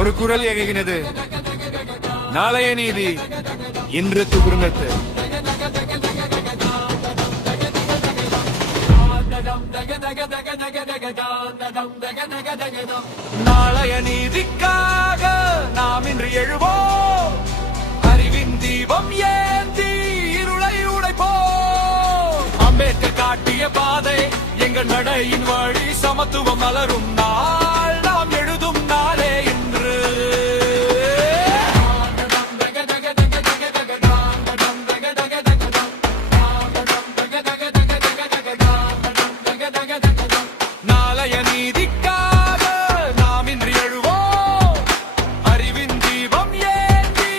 ஒரு குரல் எகினது நாளைய நீதி இன்று துகுருங்கத்து நாளைய நீதிக்காக நாம் இன்று எழுவோம். அறிவின் தீபம் ஏந்தி இருளை உடைப்போம். அம்பேத்கர் காட்டிய பாதை எங்கள் நடையின் வழி சமத்துவம் மலரும் நாள் நாம் எழுதும் நாளே இன்று. நாளைய நீதிக்காக நாம் இன்று எழுவோம். அறிவின் தீபம் ஏந்தி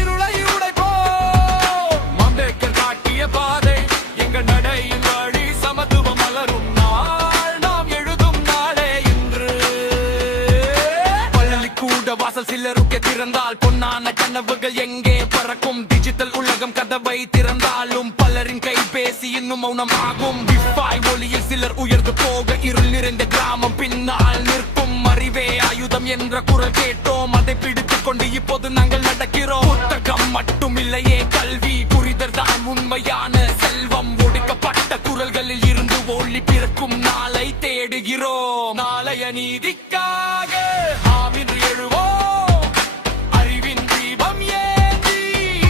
இருளை உடைப்போம். அம்பேத்கர் காட்டிய பாதை எங்கள் நடையின் வழி சமத்துவம் மலரும் நாள் நாம் எழுதும் நாளே இன்று. பள்ளிக்கூட வாசல் சிலருக்கே திறந்தால் பொன்னான கனவுகள் எங்கே பறக்கும். டிஜிட்டல் உலகம் கதவை திறந்தாலும் பலரின் கைபேசி இன்னும் மௌனமாகும். விஃபாய் ஒளியில் சிலர் உயர்ந்து போக இருள் நிறைந்த கிராமம் பின்னால் நிற்கும். அறிவே ஆயுதம் என்ற குரல் கேட்டோம், அதை பிடித்துக் கொண்டு இப்போது நாங்கள் நடக்கிறோம். புத்தகம் மட்டும் இல்லையே கல்வி, புரிதல் தான் உண்மையான செல்வம். ஒடுக்கப்பட்ட குரல்களில் இருந்து ஒளி பிறக்கும் நாளை தேடுகிறோம். நாளைய நீதிக்காக ஆவின் எழுவோம். அறிவின் தீபம் ஏந்தி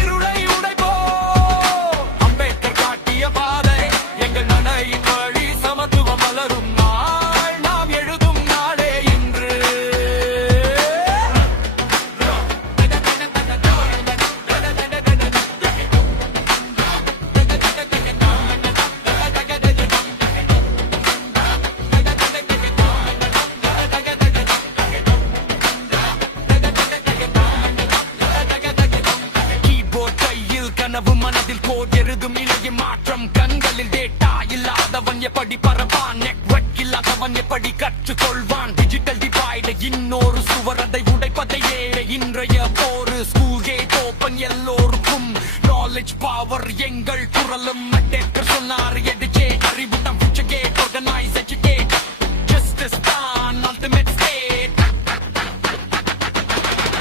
இருளை உடைப்போம். அம்பேத்கர் காட்டிய பாதை எங்கள் நடையின் வழி சமத்துவம் மலரும் நாள் நாம் எழுதும் நாளே இன்று. கீபோர்ட் கையில் கனவு மனதில் கோட் எழுதும் இளைய மாற்றம். கண்களில் டேட்டா இல்லாதவன் எப்படி பரவான், நெட்வொர்க் இல்லாதவன் எப்படி கற்றுக்கொள்வான். டிஜிட்டல் டிவைடு இன்னொரு சுவர், அதை உடைப்பதை ஏழை இன்றைய போரு. ஸ்கூல் கேட் ஓபன் எல்லோருக்கும், நாலேஜ் பவர் எங்கள் குரலும். அம்பேத்கர் சொன்னார் எடுச்சேட் அறிவு தான் future gate. Organise educate justice தான் அல்டிமேட் ஸ்டேட்.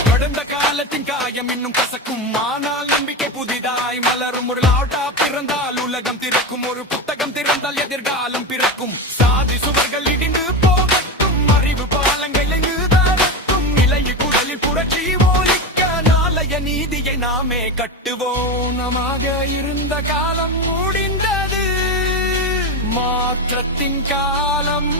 கடந்த காலத்தின் காயம் இன்னும் கசக்கும், ஆனால் நம்பிக்கை புதிதாய் மலரும். ஒரு லாட்டா பிறந்தால் உலகம் திறக்கும், ஒரு புத்தகம் திறந்தால் எதிர்காலம் பிறக்கும். சாதி சுவர்கள் இடிந்து போகட்டும், அறிவு பாலங்களை நிறுத்தட்டும். இளைய குரலில் புரட்சி ஒலிக்க நாளைய நீதியை நாமே கட்டுவோம். நமாக இருந்த காலம் முடிந்தது, மாற்றத்தின் காலம்